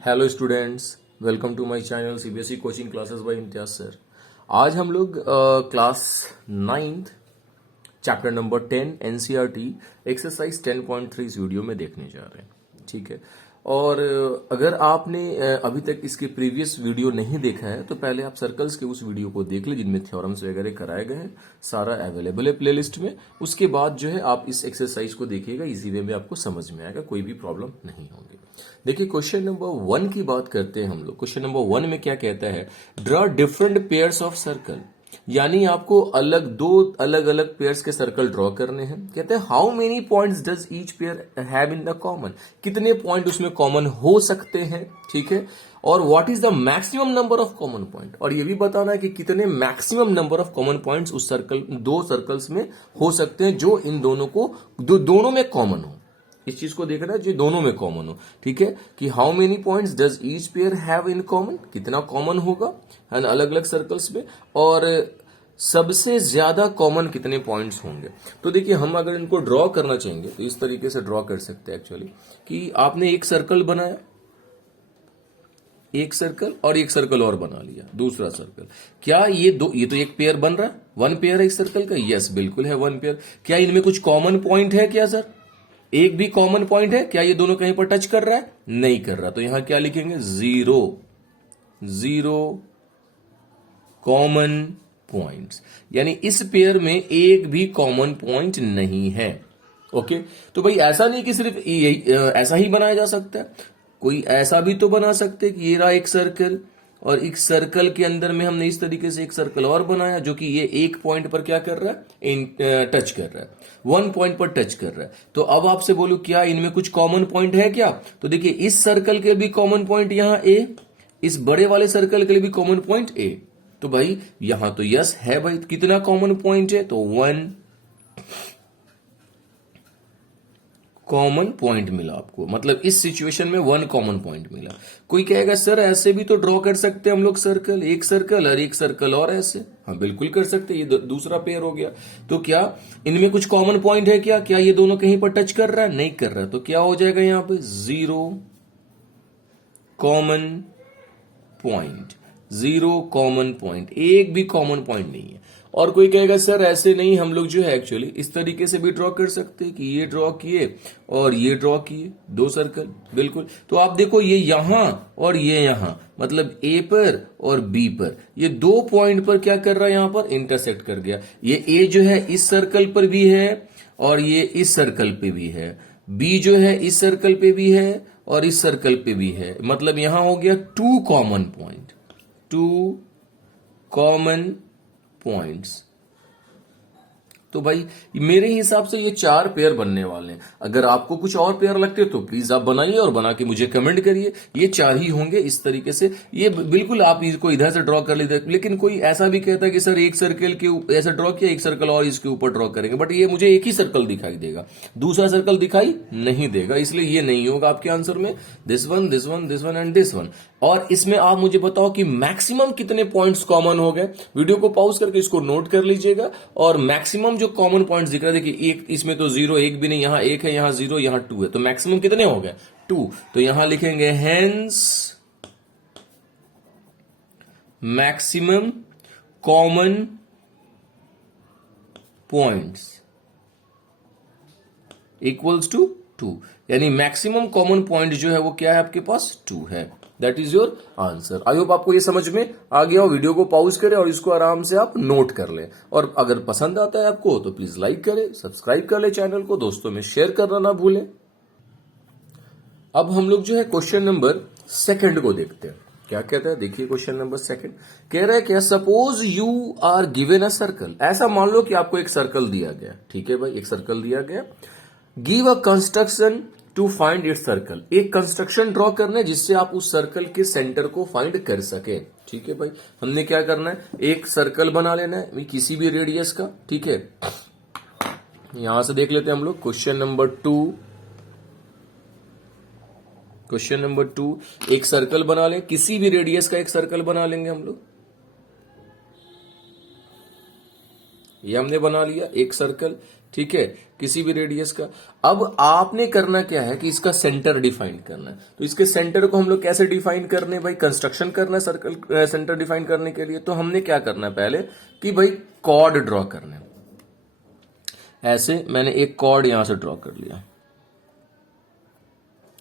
Hello students, welcome to my channel CBSE coaching classes by Imtiaz sir. आज हम लोग class 9th chapter number 10 NCERT exercise 10.3 इस video में देखने जा रहे हैं। ठीक है, और अगर आपने अभी तक इसके प्रीवियस वीडियो नहीं देखा है तो पहले आप सर्कल्स के उस वीडियो को देख ले जिनमें थ्योरम्स वगैरह कराए गए हैं। सारा अवेलेबल है प्लेलिस्ट में। उसके बाद जो है आप इस एक्सरसाइज को देखिएगा, इजी वे में आपको समझ में आएगा, कोई भी प्रॉब्लम नहीं होगी। देखिए, क्वेश्चन नंबर 1 की बात करते हैं हम लोग। क्वेश्चन नंबर 1 में क्या कहता है, draw different pairs of circle. यानी आपको दो अलग अलग पेयर्स के सर्कल ड्रॉ करने हैं। कहते हैं how many points does each pair have in the common, कितने पॉइंट उसमें कॉमन हो सकते हैं। ठीक है, और what is the maximum number of common point, और ये भी बताना है कि कितने maximum number of common points उस सर्कल दो सर्कल्स में हो सकते हैं जो इन दोनों को दोनों में कॉमन हो। इस चीज को देखना है जो दोनों में कॉमन हो। ठीक है, कि how many points does each pair have in common, कितना कॉमन होगा है ना अलग अलग सर्कल्स में, और सबसे ज्यादा कॉमन कितने पॉइंट्स होंगे। तो देखिए, हम अगर इनको ड्रॉ करना चाहेंगे तो इस तरीके से ड्रॉ कर सकते हैं एक्चुअली, कि आपने एक सर्कल बनाया, एक सर्कल और एक सर्कल और बना लिया, दूसरा सर्कल। क्या ये तो एक पेयर बन रहा है, वन पेयर है इस सर्कल का। यस, बिल्कुल है वन पेयर। क्या इनमें कुछ कॉमन पॉइंट है क्या सर? एक भी कॉमन पॉइंट है क्या? ये दोनों कहीं पर टच कर रहा है? नहीं कर रहा। तो यहां क्या लिखेंगे? Zero, zero common points. यानी इस पेयर में एक भी कॉमन पॉइंट नहीं है। ओके, तो भाई ऐसा नहीं कि सिर्फ ऐसा ही बनाया जा सकता है, कोई ऐसा भी तो बना सकते हैं कि ये रहा एक सर्कल, और एक सर्कल के अंदर में हमने इस तरीके से एक सर्कल और बनाया जो कि ये एक पॉइंट पर क्या कर रहा है? टच कर रहा है, वन पॉइंट पर टच कर रहा है। तो अब आपसे बोलूं क्या इनमें कुछ कॉमन पॉइंट है क्या? तो देखिए, इस सर्कल के भी कॉमन पॉइंट यहां ए, इस बड़े वाले सर्कल के लिए भी कॉमन पॉइंट ए। तो भाई यहां तो यस है भाई, कितना कॉमन पॉइंट है? तो वन कॉमन पॉइंट मिला आपको, मतलब इस सिचुएशन में वन कॉमन पॉइंट मिला। कोई कहेगा सर ऐसे भी तो ड्रॉ कर सकते हैं हम लोग सर्कल, एक सर्कल और एक सर्कल और ऐसे। हाँ बिल्कुल कर सकते हैं, ये दूसरा पेयर हो गया। तो क्या इनमें कुछ कॉमन पॉइंट है क्या? क्या ये दोनों कहीं पर टच कर रहा है? नहीं कर रहा। तो क्या हो जाएगा यहां पे? Zero common point, zero common point, एक भी कॉमन पॉइंट नहीं है। और कोई कहेगा सर ऐसे नहीं, हम लोग जो है एक्चुअली इस तरीके से भी ड्रॉ कर सकते हैं कि ये ड्रॉ किए और ये ड्रॉ किए, दो सर्कल। बिल्कुल। तो आप देखो, ये यहां और ये यहां, मतलब ए पर और बी पर, ये दो पॉइंट पर क्या कर रहा है? यहां पर इंटरसेक्ट कर गया। ये ए जो है इस सर्कल पर भी है और ये इस सर्कल पे भी है, बी जो है इस सर्कल पे भी है और इस सर्कल पे भी है। मतलब यहां हो गया two common point, two common points. तो भाई मेरे हिसाब से ये चार पेयर बनने वाले हैं। अगर आपको कुछ और पेयर लगते तो प्लीज आप बनाइए और बना के मुझे कमेंट करिए। ये चार ही होंगे इस तरीके से। ये बिल्कुल आप इसको इधर से ड्रॉ कर लेते, लेकिन कोई ऐसा भी कहता है कि सर एक सर्कल के ऊपर ऐसा ड्रॉ किया, एक सर्कल और इसके ऊपर ड्रॉ करेंगे, बट ये मुझे एक ही सर्कल दिखाई देगा, दूसरा सर्कल दिखाई नहीं देगा, इसलिए ये नहीं होगा आपके आंसर में। This one, this one, this one and this one. और इसमें आप मुझे बताओ कि मैक्सिमम कितने पॉइंट्स कॉमन हो गए। वीडियो को पॉज करके इसको नोट कर लीजिएगा। और मैक्सिमम जो कॉमन पॉइंट्स दिख रहा है, देखिए एक इसमें तो जीरो, एक भी नहीं, यहां एक है, यहां जीरो, यहां टू है, तो मैक्सिमम कितने हो गए? टू। तो यहां लिखेंगे hence maximum common points equals to two. यानी मैक्सिमम कॉमन पॉइंट जो है वो क्या है आपके पास? टू है। That is your answer. I hope आपको ये समझ में आ गया हो। वीडियो को पॉज करें और इसको आराम से आप नोट कर लें। और अगर पसंद आता है आपको तो प्लीज लाइक करें, सब्सक्राइब कर ले चैनल को, दोस्तों में शेयर करना ना भूलें। अब हम लोग जो है क्वेश्चन नंबर 2 को देखते हैं। क्या कहता है, देखिए क्वेश्चन नंबर 2 कह रहा है क्या, suppose you are given a circle. ऐसा मान लो कि आपको एक सर्कल दिया गया। ठीक है भाई, एक सर्कल दिया गया। Give a construction to find it circle. एक कंस्ट्रक्शन ड्रॉ करना है जिससे आप उस सर्कल के सेंटर को फाइंड कर सके। ठीक है भाई, हमने क्या करना है, एक सर्कल बना लेना है किसी भी रेडियस का। ठीक है, यहां से देख लेते हैं हम लोग क्वेश्चन नंबर 2। क्वेश्चन नंबर 2, एक सर्कल बना लें, किसी भी रेडियस का एक सर्कल बना लेंगे हम लोग। ये हमने बना लिया एक सर्कल, ठीक है, किसी भी रेडियस का। अब आपने करना क्या है कि इसका सेंटर डिफाइन करना है। तो इसके सेंटर को हम लोग कैसे डिफाइन करने, भाई कंस्ट्रक्शन करना है सर्कल सेंटर डिफाइन करने के लिए। तो हमने क्या करना है पहले कि भाई कॉर्ड ड्रॉ करना है। ऐसे मैंने एक कॉर्ड यहां से ड्रॉ कर लिया,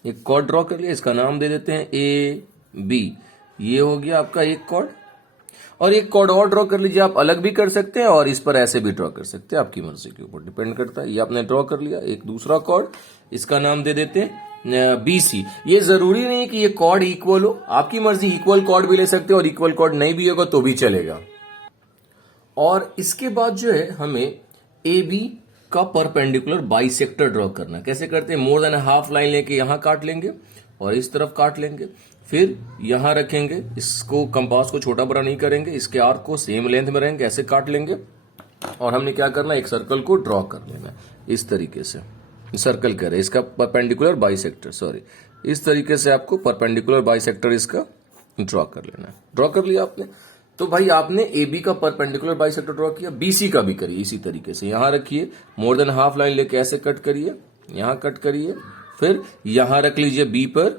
एक कॉर्ड ड्रॉ कर लिया, इसका नाम दे देते हैं ए बी। ये हो गया आपका एक कॉर्ड। और एक कॉर्ड और ड्रॉ कर लीजिए, आप अलग भी कर सकते हैं और इस पर ऐसे भी ड्रॉ कर सकते हैं, आपकी मर्जी के ऊपर डिपेंड करता है। ये आपने ड्रॉ कर लिया एक दूसरा कॉर्ड, इसका नाम दे देते हैं बीसी। ये जरूरी नहीं कि ये कॉर्ड इक्वल हो, आपकी मर्जी, इक्वल कॉर्ड भी ले सकते हो और इक्वल कॉर्ड नहीं भी होगा तो भी चलेगा। और इसके बाद जो है हमें ए बी का परपेंडिकुलर बाइसेक्टर ड्रॉ करना। कैसे करते हैं, मोर देन हाफ लाइन लेके यहां काट लेंगे और इस तरफ काट लेंगे, फिर यहां रखेंगे, इसको कंपास को छोटा बड़ा नहीं करेंगे, इसके आर्क को सेम लेंथ में रहेंगे, ऐसे काट लेंगे। और हमने क्या करना, एक सर्कल को ड्रॉ कर लेना इस तरीके से। सर्कल कह रहे हैं इसका परपेंडिकुलर बाइसेक्टर, सॉरी, इस तरीके से आपको परपेंडिकुलर बाइसेक्टर इसका ड्रॉ कर लेना है। ड्रॉ कर लिया आपने, तो भाई आपने ए बी का परपेंडिकुलर बाइसेक्टर ड्रॉ किया, बीसी का भी करिए इसी तरीके से। यहां रखिए, मोर देन हाफ लाइन लेके ऐसे कट करिए, यहां कट करिए, फिर यहां रख लीजिए बी पर,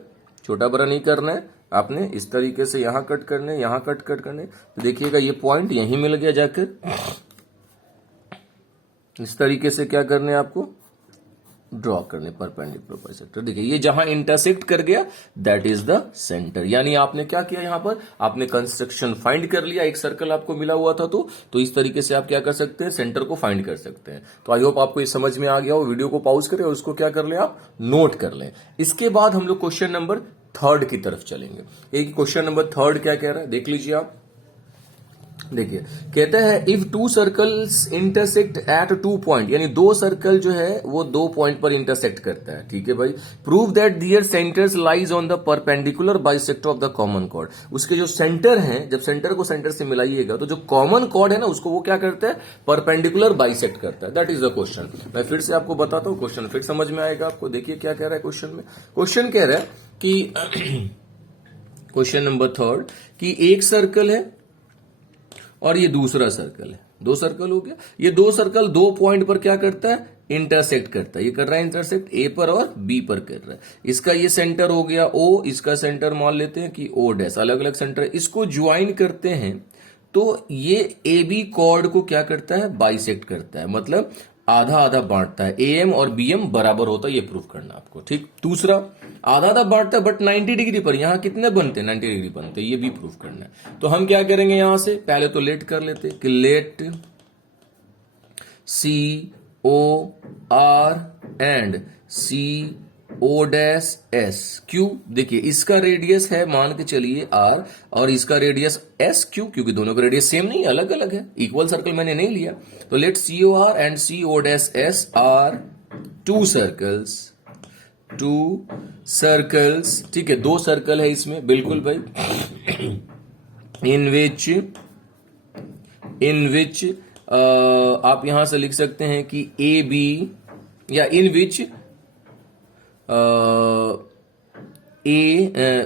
छोटा बड़ा नहीं करना है आपने, इस तरीके से यहां कट करने, यहां कट करने। तो देखिएगा ये पॉइंट यहीं मिल गया जाकर। इस तरीके से क्या करने आपको, ड्रॉ करने परपेंडिकुलर बाइसेक्टर। देखिए ये जहां इंटरसेक्ट कर गया दैट इज द सेंटर। यानी आपने क्या किया, यहां पर आपने कंस्ट्रक्शन फाइंड कर लिया, एक सर्कल आपको मिला हुआ था तो इस तरीके से आप क्या कर सकते हैं, सेंटर को फाइंड कर सकते हैं। तो आई होप आपको ये समझ में आ गया हो। वीडियो को पॉज करें और उसको क्या कर ले, आप नोट कर लें। इसके बाद हम लोग क्वेश्चन नंबर 3 की तरफ चलेंगे। एक क्वेश्चन नंबर 3 क्या कह रहा है, देख लीजिए आप। देखिए कहता है if two circles intersect at 2 point, यानी दो सर्कल जो है वो 2 पॉइंट पर इंटरसेक्ट करता है, ठीक है भाई। Prove that their centres lies on the perpendicular bisector of the common chord. उसके जो सेंटर हैं, जब सेंटर को सेंटर से मिलाइएगा तो जो कॉमन कॉर्ड है ना उसको वो क्या करता है, परपेंडिकुलर बाइसेक्ट करता है। That is the question. मैं फिर से आपको बताता हूं, क्वेश्चन फिर समझ में आएगा आपको। देखिए क्या कह रहा है क्वेश्चन में। क्वेश्चन कह रहा है कि क्वेश्चन नंबर 3 कि एक सर्कल है और ये दूसरा सर्कल है, 2 सर्कल हो गया। ये 2 सर्कल 2 पॉइंट पर क्या करता है, इंटरसेक्ट करता है। ये कर रहा है इंटरसेक्ट ए पर और बी पर कर रहा है। इसका ये सेंटर हो गया ओ, इसका सेंटर मान लेते हैं कि ओ डैश, अलग अलग सेंटर है। इसको ज्वाइन करते हैं तो ये ए बी कॉर्ड को क्या करता है, बाइसेक्ट करता है, मतलब आधा आधा बांटता है। ए एम और बी एम बराबर होता है, ये प्रूफ करना आपको, ठीक। दूसरा आधा आधा बांटता है बट 90 डिग्री पर, यहां कितने बनते हैं, 90 डिग्री बनते हैं, ये भी प्रूफ करना है। तो हम क्या करेंगे, यहां से पहले तो लेट कर लेते कि let C O R and C O dash S Q. देखिए इसका रेडियस है मान के चलिए आर और इसका रेडियस एस क्यू, क्योंकि दोनों का रेडियस सेम नहीं, अलग अलग है, इक्वल सर्कल मैंने नहीं लिया। तो let C O R and C O dash S are 2 circles, ठीक है, 2 सर्कल है इसमें, बिल्कुल भाई। इन विच आप यहां से लिख सकते हैं कि ए बी, या इन विच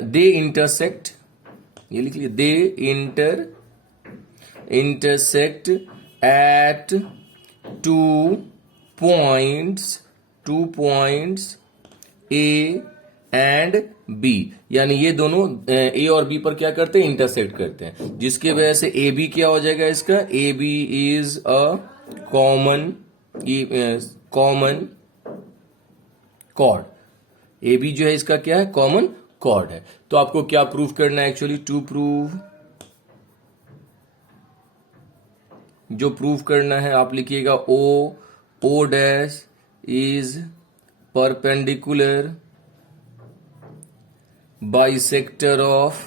दे इंटरसेक्ट, ये लिख लिया, they intersect at 2 points A and B. यानी ये दोनों ए और बी पर क्या करते हैं, इंटरसेक्ट करते हैं, जिसकी वजह से ए बी क्या हो जाएगा इसका, A B is a common chord. A B जो है इसका क्या है, कॉमन कॉर्ड है। तो आपको क्या प्रूव करना है एक्चुअली, टू प्रूव, जो प्रूव करना है आप लिखिएगा O dash is perpendicular bisector of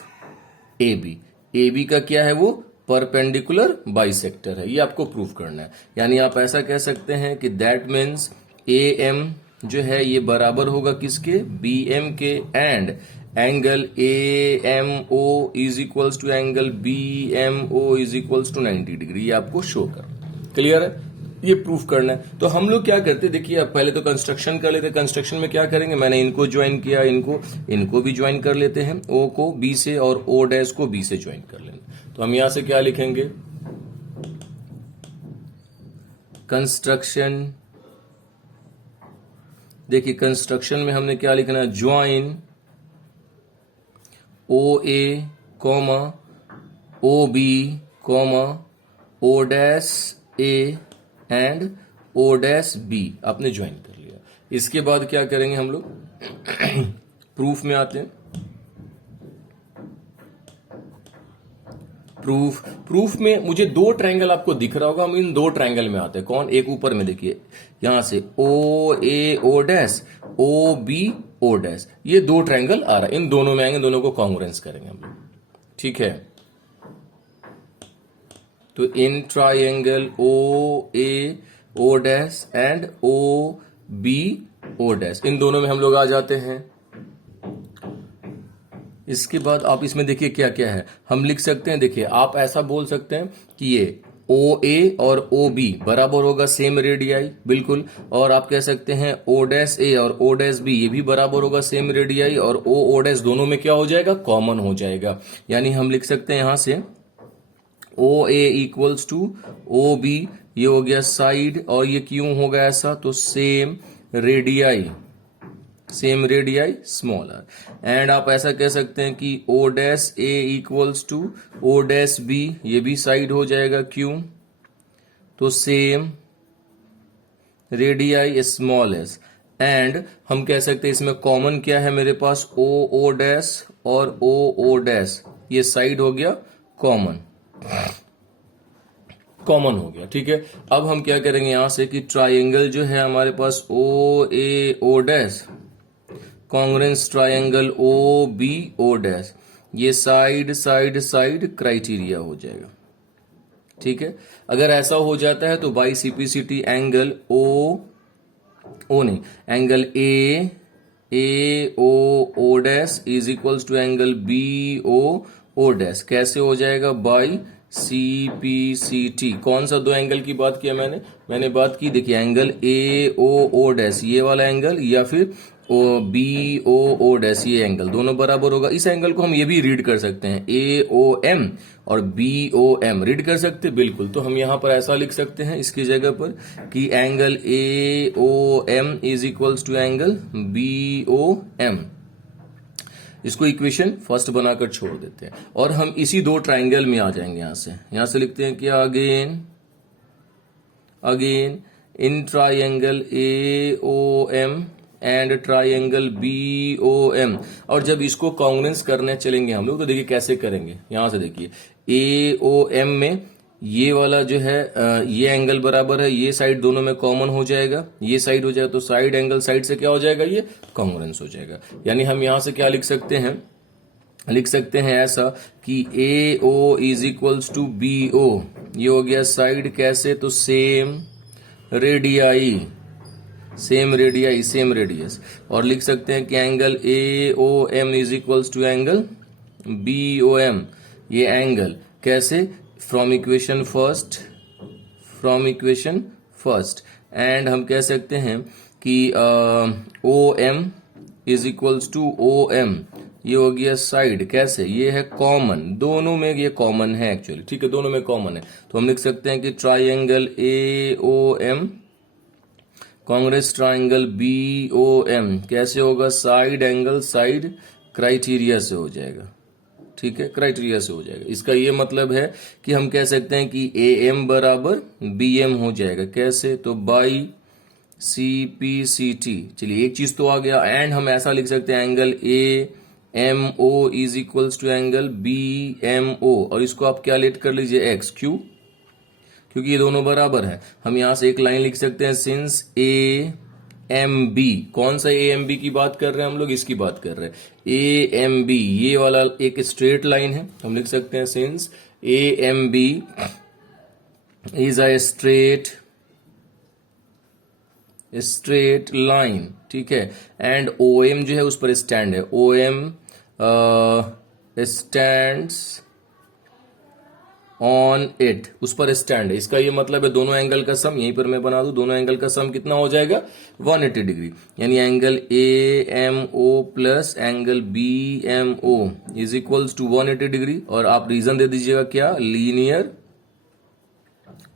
A B. A B का क्या है, वो परपेंडिकुलर बाइसेक्टर है, ये आपको प्रूव करना है। यानी आप ऐसा कह सकते हैं कि दैट मीन्स ए एम जो है ये बराबर होगा किसके, बी एम के, and angle A M O is equals to angle B M O is equals to 90 degree. ये आपको शो कर, क्लियर है, ये प्रूफ करना है। तो हम लोग क्या करते, देखिए अब पहले तो कंस्ट्रक्शन कर लेते। कंस्ट्रक्शन में क्या करेंगे, मैंने इनको ज्वाइन किया, इनको भी ज्वाइन कर लेते हैं, ओ को बी से और ओ डैश को बी से ज्वाइन कर लेंगे। तो हम यहां से क्या लिखेंगे, कंस्ट्रक्शन, देखिए कंस्ट्रक्शन में हमने क्या लिखना है, join O A comma O B comma O dash A and O dash B, आपने ज्वाइन कर लिया। इसके बाद क्या करेंगे हम लोग, प्रूफ में आते हैं। प्रूफ में मुझे दो ट्रायंगल आपको दिख रहा होगा, हम इन दो ट्रायंगल में आते हैं। कौन, एक ऊपर में देखिए यहां से O A O dash O B O dash, ये दो ट्रायंगल आ रहा है, इन दोनों में आएंगे, दोनों को कॉन्ग्रुएंस करेंगे हम लोग, ठीक है। तो इन triangle O A O dash and O B O dash, इन दोनों में हम लोग आ जाते हैं। इसके बाद आप इसमें देखिए क्या क्या है, हम लिख सकते हैं, देखिए आप ऐसा बोल सकते हैं कि ये ओ ए और ओ बी बराबर होगा सेम रेडियाई, बिल्कुल। और आप कह सकते हैं ओ डैश ए और ओ डैश बी ये भी बराबर होगा सेम रेडियाई, और ओ डैश दोनों में क्या हो जाएगा, कॉमन हो जाएगा। यानी हम लिख सकते हैं यहां से O A equals to O B, ये हो गया साइड, और ये क्यों होगा ऐसा, तो सेम रेडियाई स्मॉलर। एंड आप ऐसा कह सकते हैं कि O dash A equals to O dash B, ये भी साइड हो जाएगा, क्यों, तो सेम रेडियाई स्मॉलेस्ट। एंड हम कह सकते हैं इसमें कॉमन क्या है मेरे पास, ओ डैश और ओ डैश, ये साइड हो गया कॉमन हो गया, ठीक है। अब हम क्या करेंगे यहां से कि ट्राइंगल जो है हमारे पास O A O dash congruence triangle O B O dash, ये साइड साइड साइड क्राइटेरिया हो जाएगा, ठीक है। अगर ऐसा हो जाता है तो by CPCT angle angle A O dash is equals to angle B O dash, कैसे हो जाएगा, बाई सीपीसीटी। कौन सा दो एंगल की बात किया मैंने बात की, देखिए एंगल ए ओ डैश ये वाला एंगल, या फिर ओ बी ओ डैश ये एंगल, दोनों बराबर होगा। इस एंगल को हम ये भी रीड कर सकते हैं, ए ओ एम और बी ओ एम रीड कर सकते हैं, बिल्कुल। तो हम यहां पर ऐसा लिख सकते हैं इसकी जगह पर कि angle A O M is equals to angle B O M. इसको इक्वेशन फर्स्ट बनाकर छोड़ देते हैं, और हम इसी दो ट्राइंगल में आ जाएंगे। यहां से लिखते हैं कि again in triangle A O M and triangle B O M. और जब इसको कॉन्ग्रुएंस करने चलेंगे हम लोग, तो देखिए कैसे करेंगे। यहां से देखिए ए ओ एम में ये वाला जो है ये एंगल बराबर है, ये साइड दोनों में कॉमन हो जाएगा, ये साइड हो जाएगा, तो साइड एंगल साइड से क्या हो जाएगा, ये कॉन्ग्रुएंस हो जाएगा। यानी हम यहां से क्या लिख सकते हैं ऐसा कि A O is equals to B O, ये हो गया साइड, कैसे, तो सेम रेडियस। और लिख सकते हैं कि angle A O M is equals to angle B O M, ये एंगल कैसे, फ्रॉम इक्वेशन फर्स्ट। एंड हम कह सकते हैं कि O M is equals to O M, ये हो गया साइड, कैसे, ये है कॉमन, दोनों में ये कॉमन है एक्चुअली, ठीक है, दोनों में कॉमन है। तो हम लिख सकते हैं कि triangle A O M congruence triangle B O M कैसे होगा, साइड एंगल साइड क्राइटेरिया से हो जाएगा, ठीक है, क्राइटेरिया से हो जाएगा। इसका ये मतलब है कि हम कह सकते हैं कि ए एम बराबर बी एम हो जाएगा, कैसे, तो बाई सीपीसीटी। चलिए एक चीज तो आ गया। एंड हम ऐसा लिख सकते हैं angle A M O is equals to angle B M O, और इसको आप क्या लेट कर लीजिए, एक्स, क्योंकि ये दोनों बराबर है। हम यहां से एक लाइन लिख सकते हैं, सिंस ए एम बी, कौन सा ए एम बी की बात कर रहे हैं हम लोग, इसकी बात कर रहे हैं, ए एम बी ये वाला एक स्ट्रेट लाइन है, हम लिख सकते हैं since A M B is a straight line, ठीक है। एंड ओ एम जो है उस पर स्टैंड है, O M stands on it, उस पर स्टैंड है। इसका ये मतलब है दोनों एंगल का सम, यहीं पर मैं बना दूं, दोनों एंगल का सम कितना हो जाएगा, 180 डिग्री। यानी angle A M O plus angle B M O is equals to 180 degree. और आप रीजन दे दीजिएगा क्या, linear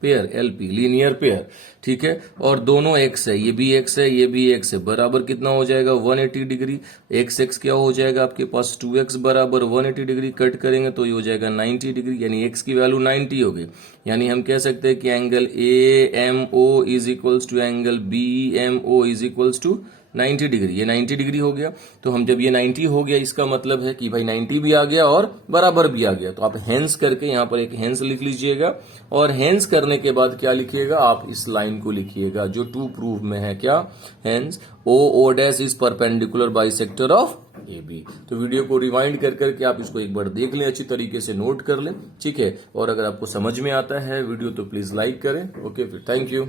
pair, LP linear pair, ठीक है, और दोनों एक्स है, ये भी एक्स है, ये भी एक्स है, बराबर कितना हो जाएगा 180 डिग्री। एक्स एक्स क्या हो जाएगा आपके पास 2x बराबर 180 डिग्री, कट करेंगे तो ये हो जाएगा 90 डिग्री, यानी एक्स की वैल्यू 90 हो गई। यानी हम कह सकते हैं कि angle A M O is equals to angle B M O is equals to 90 degree. ये 90 डिग्री हो गया, तो हम जब ये 90 हो गया इसका मतलब है कि भाई 90 भी आ गया और बराबर भी आ गया, तो आप हेंस करके यहां पर एक हेंस लिख लीजिएगा, और हेंस करने के बाद क्या लिखिएगा आप इस लाइन को लिखिएगा जो टू प्रूफ में है, क्या, hence O dash is perpendicular bisector of A B. तो वीडियो को रिवाइंड कर करके आप इसको एक बार देख लें, अच्छी तरीके से नोट कर लें, ठीक है, और अगर आपको समझ में आता है वीडियो तो प्लीज लाइक करें। ओके, फिर थैंक यू।